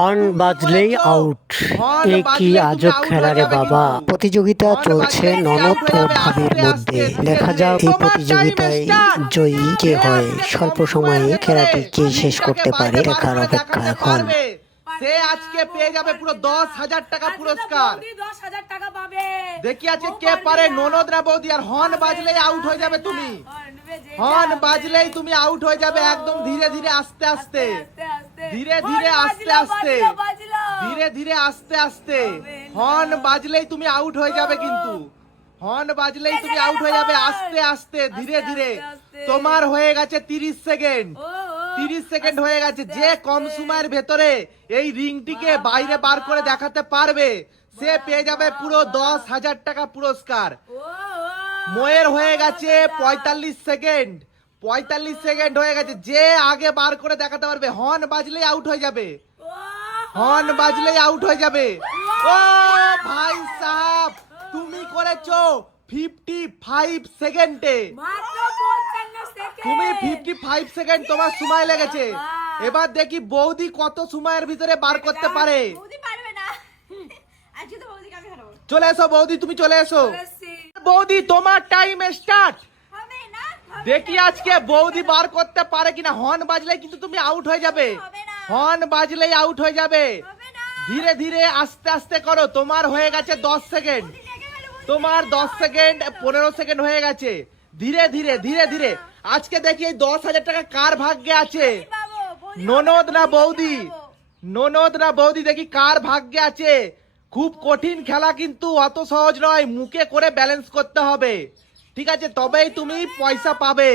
Horn বাজলেই out. এ কি আজব খেলা রে বাবা। প্রতিযোগিতা চলছে ননদ ও ভাবির মধ্যে। দেখা যাক এই প্রতিযোগিতায় জয়ী কে হয়। স্বল্প সময়ে খেলাটি কে শেষ করতে পারে দেখার অপেক্ষা এখন। সে আজকে পেয়ে যাবে পুরো দশ হাজার টাকা পুরস্কার। দশ হাজার টাকা পাবে। দেখি আজকে কে পারে ননদ না বৌদি। আর হর্ন বাজলেই আউট হয়ে যাবে তুমি। হর্ন বাজলেই তুমি আউট হয়ে যাবে একদম ধীরে ধীরে আস্তে আস্তে। ধীরে ধীরে আস্তে আস্তে। ধীরে ধীরে আস্তে আস্তে। হর্ন বাজলেই তুমি আউট হয়ে যাবে কিন্তু। হর্ন বাজলেই তুমি আউট হয়ে যাবে আস্তে আস্তে ধীরে ধীরে। তোমার হয়ে গেছে তিরিশ সেকেন্ড। তিরিশ সেকেন্ড হয়ে গেছে। যে কম সময়ের ভেতরে এই রিংটিকে বাইরে বার করে দেখাতে পারবে সে পেয়ে যাবে পুরো দশ হাজার টাকা পুরস্কার। ময়ের হয়ে গেছে পঁয়তাল্লিশ সেকেন্ড। পঁয়তাল্লিশ সেকেন্ড হয়ে গেছে। যে আগে বার করে দেখাতে পারবে হর্ন বাজলেই আউট হয়ে যাবে। হর্ন বাজলেই আউট হয়ে যাবে। ও ভাই সাহেব তুমি করেছ ফিফটি ফাইভ সেকেন্ডে তুমি ফিফটি ফাইভ সেকেন্ড তোমার সময় লেগেছে। এবার দেখি বৌদি কত সময়ের ভিতরে বার করতে পারে। চলে এসো বৌদি তুমি চলে এসো। বৌদি তোমার টাইম স্টার্ট দেখি আজকে বৌদি বার করতে পারে কিনা। হর্ন বাজলে কিন্তু তুমি আউট হয়ে যাবে। হর্ন বাজলেই আউট হয়ে যাবে। ধীরে ধীরে আস্তে আস্তে করো। তোমার হয়ে গেছে দশ সেকেন্ড। তোমার দশ সেকেন্ড পনেরো সেকেন্ড হয়ে গেছে। ধীরে ধীরে ধীরে ধীরে। আজকে দেখি এই দশ হাজার টাকা কার ভাগ্যে আছে? ননদ না বৌদি? ননদ না বৌদি দেখি কার ভাগ্যে আছে? খুব কঠিন খেলা কিন্তু অত সহজ নয়। মুখে করে ব্যালেন্স করতে হবে। ঠিক আছে তবেই তুমি পয়সা পাবে।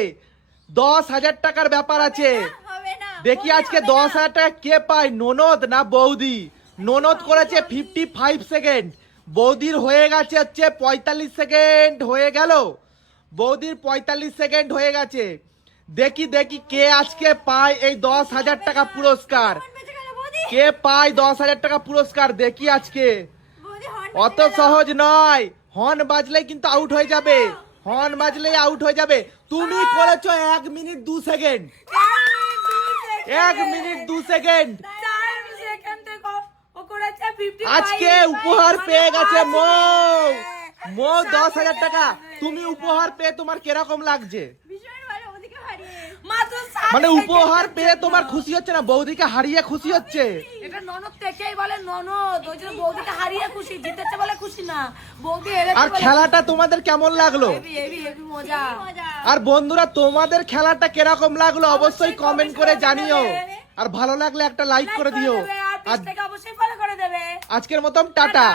দশ হাজার টাকার ব্যাপার আছে। দেখি আজকে দশ হাজার টাকা কে পায় ননদ না বৌদি? ননদ করেছে ফিফটি ফাইভ সেকেন্ড বৌদির হয়ে গেছে হচ্ছে পঁয়তাল্লিশ সেকেন্ড হয়ে গেল। বৌদির পঁয়তাল্লিশ সেকেন্ড হয়ে গেছে। দেখি দেখি কে আজকে পায় এই দশ হাজার টাকা পুরস্কার। কে পায় দশ হাজার টাকা পুরস্কার? দেখি আজকে। অত সহজ নয়। হর্ন বাজলেই কিন্তু আউট হয়ে যাবে। হর্ন বাজলেই আউট হয়ে যাবে। তুমি করেছ এক মিনিট দু সেকেন্ড। এক মিনিট দু সেকেন্ড। আজকে উপহার পেয়ে গেছে মো। মো, দশ হাজার টাকা। তুমি উপহার পেয়ে তোমার কীরকম লাগছে ভীষণ ভালো, বৌদিকে হারিয়ে। মানে উপহার পেয়ে তোমার খুশি হচ্ছে না? বৌদিকে হারিয়ে খুশি হচ্ছে? এটা ননদ থেকেই বলে ননদ ওই জন্য বৌদিকে হারিয়ে খুশি জিতেছে বলে খুশি না। বৌদি আর খেলাটা তোমাদের কেমন লাগল? হেভি হেভি হেভি মজা। মজা। আর বন্ধুরা তোমাদের খেলাটা কীরকম লাগল? অবশ্যই কমেন্ট করে জানিও। আর ভালো লাগলে একটা লাইক করে দিও। আর অবশ্যই ফলো করে দেবে। আজকের মতন টাটা।